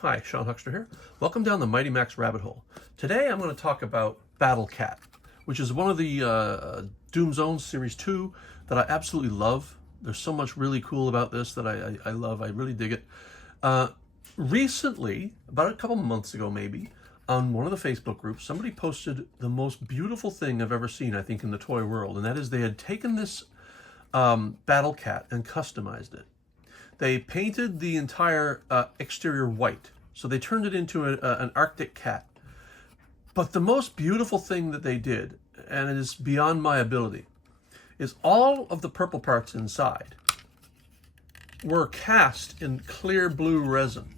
Hi, Sean Huckster here. Welcome down the Mighty Max rabbit hole. Today I'm going to talk about Battle Cat, which is one of the Doom Zones Series 2 that I absolutely love. There's so much really cool about this that I love. I really dig it. Recently, about a couple months ago maybe, on one of the Facebook groups, somebody posted the most beautiful thing I've ever seen, I think, in the toy world. And that is they had taken this Battle Cat and customized it. They painted the entire exterior white. So they turned it into an Arctic cat. But the most beautiful thing that they did, and it is beyond my ability, is all of the purple parts inside were cast in clear blue resin.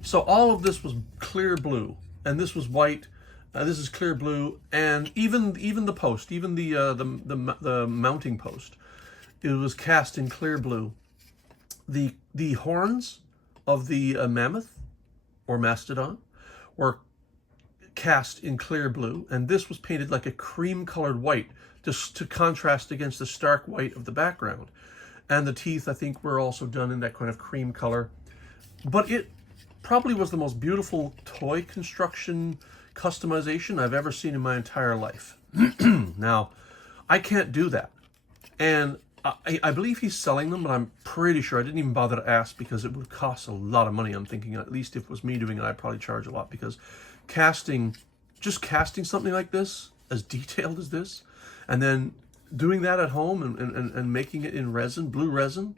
So all of this was clear blue, and this was white. This is clear blue, and even the post, even the mounting post, it was cast in clear blue. The horns of the mammoth or mastodon were cast in clear blue, and this was painted like a cream-colored white just to contrast against the stark white of the background. And the teeth, I think, were also done in that kind of cream color. But it probably was the most beautiful toy construction customization I've ever seen in my entire life. Now, I can't do that. And I believe he's selling them, but I'm pretty sure I didn't even bother to ask because it would cost a lot of money. I'm thinking at least if it was me doing it, I'd probably charge a lot because just casting something like this, as detailed as this, and then doing that at home and making it in resin, blue resin,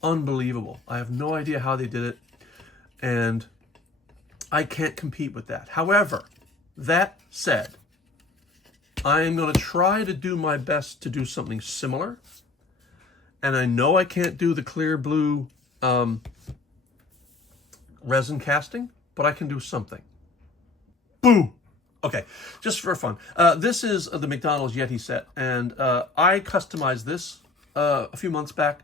unbelievable. I have no idea how they did it, and I can't compete with that. However, that said, I am going to try to do my best to do something similar. And I know I can't do the clear blue resin casting, but I can do something. Boo! Okay, just for fun. This is the McDonald's Yeti set, and I customized this a few months back.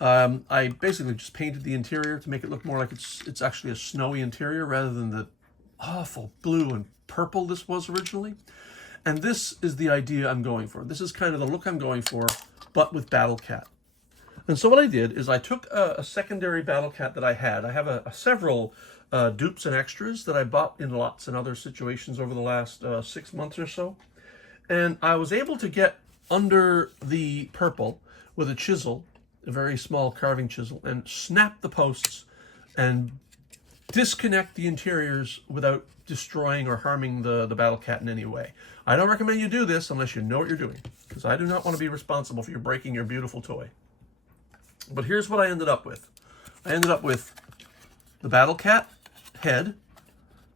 I basically just painted the interior to make it look more like it's actually a snowy interior rather than the awful blue and purple this was originally. And this is the idea I'm going for. This is kind of the look I'm going for, but with Battle Cat. And so what I did is I took a secondary Battle Cat that I had. I have several dupes and extras that I bought in lots and other situations over the last 6 months or so. And I was able to get under the purple with a chisel, a very small carving chisel, and snap the posts and disconnect the interiors without destroying or harming the Battle Cat in any way. I don't recommend you do this unless you know what you're doing, because I do not want to be responsible for you breaking your beautiful toy. But here's what I ended up with. I ended up with the Battle Cat head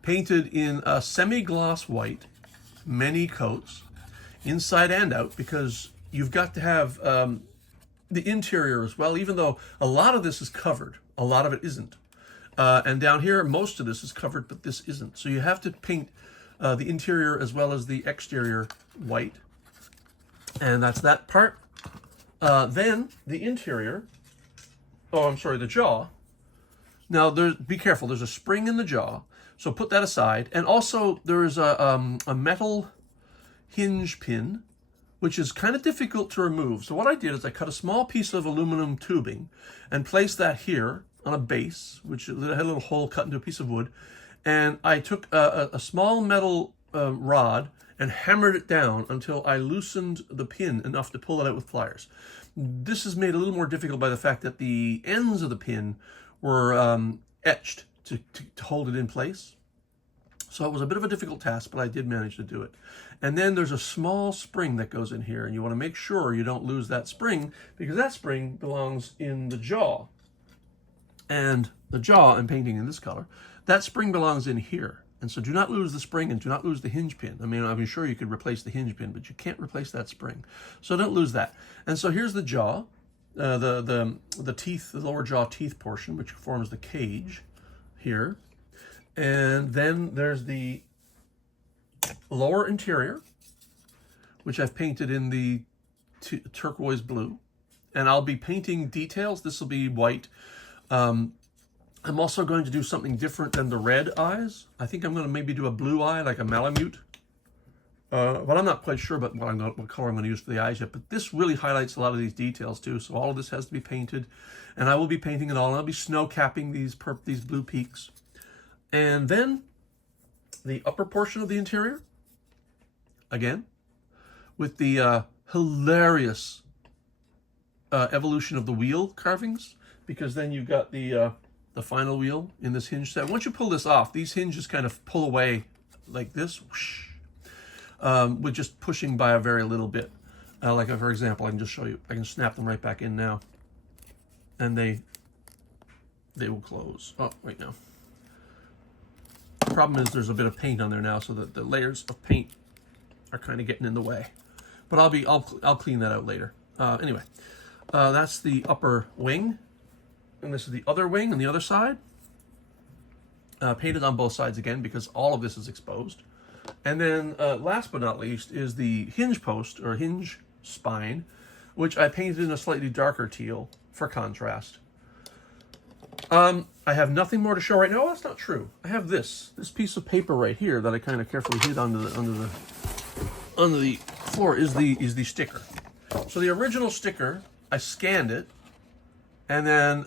painted in a semi-gloss white, many coats, inside and out, because you've got to have the interior as well, even though a lot of this is covered. A lot of it isn't. And down here, most of this is covered, but this isn't. So you have to paint the interior as well as the exterior white. And that's that part. Then the interior... Oh, I'm sorry, the jaw. Now, be careful. There's a spring in the jaw, so put that aside. And also, there's a metal hinge pin, which is kind of difficult to remove. So what I did is I cut a small piece of aluminum tubing and placed that here on a base, which had a little hole cut into a piece of wood. And I took a small metal rod and hammered it down until I loosened the pin enough to pull it out with pliers. This is made a little more difficult by the fact that the ends of the pin were etched to hold it in place. So it was a bit of a difficult task, but I did manage to do it. And then there's a small spring that goes in here, and you want to make sure you don't lose that spring, because that spring belongs in the jaw. And the jaw, I'm painting in this color, that spring belongs in here. And so do not lose the spring and do not lose the hinge pin. I mean, I'm sure you could replace the hinge pin, but you can't replace that spring. So don't lose that. And so here's the jaw, the teeth, the lower jaw teeth portion, which forms the cage here. And then there's the lower interior, which I've painted in the turquoise blue. And I'll be painting details. This will be white. I'm also going to do something different than the red eyes. I think I'm going to maybe do a blue eye, like a Malamute. But I'm not quite sure about what color I'm going to use for the eyes yet. But this really highlights a lot of these details too. So all of this has to be painted. And I will be painting it all. And I'll be snow capping these blue peaks. And then the upper portion of the interior, again, with the hilarious evolution of the wheel carvings, because then you've got the final wheel in this hinge set. Once you pull this off, these hinges kind of pull away like this, whoosh, with just pushing by a very little bit. Like for example, I can just show you. I can snap them right back in now, and they will close. Oh, wait, no. The problem is there's a bit of paint on there now, so that the layers of paint are kind of getting in the way. But I'll clean that out later. Anyway, that's the upper wing, and this is the other wing on the other side. Painted on both sides again because all of this is exposed. And then last but not least is the hinge post or hinge spine, which I painted in a slightly darker teal for contrast. I have nothing more to show right now. Oh, that's not true. I have this piece of paper right here that I kind of carefully hid under the floor is the sticker. So the original sticker, I scanned it and then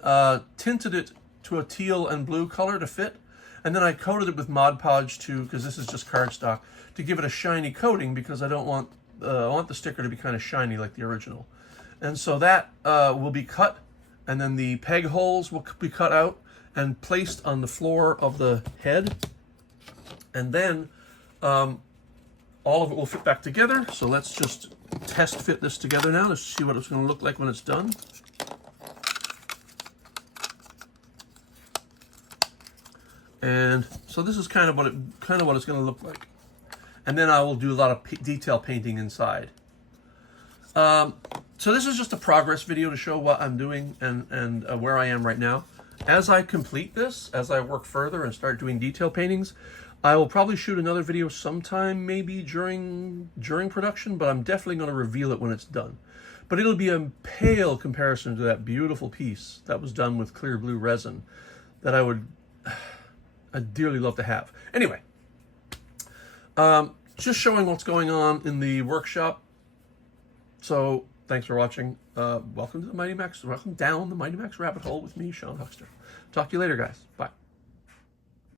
tinted it to a teal and blue color to fit, and then I coated it with Mod Podge too, because this is just cardstock, to give it a shiny coating, because I don't want I want the sticker to be kind of shiny like the original. And so that will be cut, and then the peg holes will be cut out and placed on the floor of the head, and then all of it will fit back together. So let's just test fit this together now to see what it's going to look like when it's done. And so this is kind of what it's going to look like. And then I will do a lot of detail painting inside. So this is just a progress video to show what I'm doing and where I am right now. As I complete this, as I work further and start doing detail paintings, I will probably shoot another video sometime, maybe during production, but I'm definitely going to reveal it when it's done. But it'll be a pale comparison to that beautiful piece that was done with clear blue resin that I'd dearly love to have. Anyway, just showing what's going on in the workshop. So thanks for watching. Welcome down the Mighty Max rabbit hole with me, Sean Huckster. Talk to you later, guys. Bye.